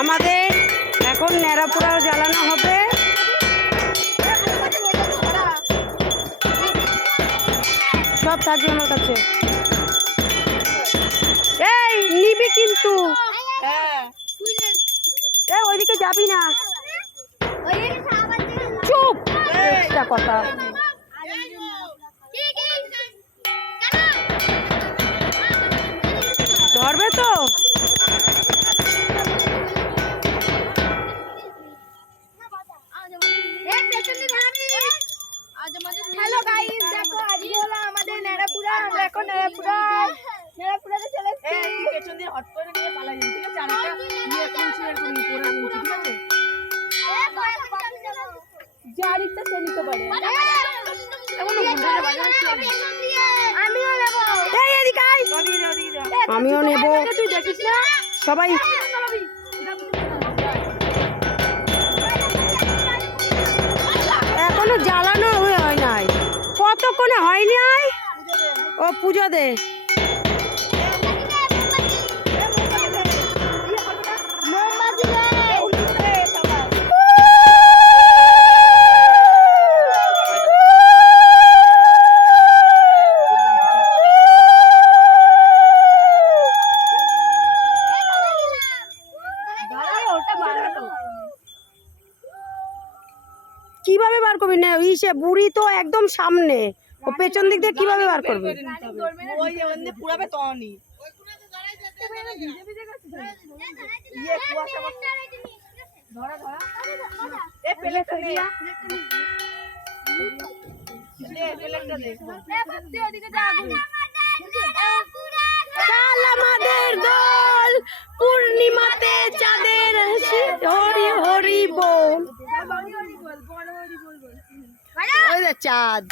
আমাদের এখন ন্যাড়াপোড়াও জ্বালানো হবে। সব থাকবে আমার কাছে। এই নিবি কিন্তু, ওইদিকে যাবি না, চুপ। একটা কথা ধরবে তো। হ্যালো গাইস, দেখো আজকে হলো আমাদের ন্যাড়াপুরা। আমরা এখন ন্যাড়াপুরাতে চলে এসেছি। এই পেছন দিয়ে হট করে নিয়ে পালাই যাই, ঠিক আছে? আর একটা নিয়ে কুঞ্চি এর কোন পুরো কুঞ্চি, ঠিক আছে? জারিটা সে নিতে পারে। এমন ঘন্টাটা বাজারে কি হবে? আমিও নেব। এই এদিকে আয়। আমিও নেব। তুই দেখিস না সবাই এখনো জ্বালানো হয় নাই, কতক্ষণে হয় নাই। ও পুজো দে। মোমবাতি দে। কিভাবে বার করবি না? ইসে বুড়ি তো একদম সামনে, ও পেছন দিক দিয়ে কিভাবে বার করবি? ওই যে ওনে পুরাবে তনি। ইয়ে কুয়াশা ধরা ধরা। এ প্লেটটা দে। দে প্লেটটা দে। তুই ওদিকে যা আগুন। কাল আমাদের দোল পূর্ণিমাতে চাঁদের হাসি, হরি হরি বল। ওই যে চাঁদ।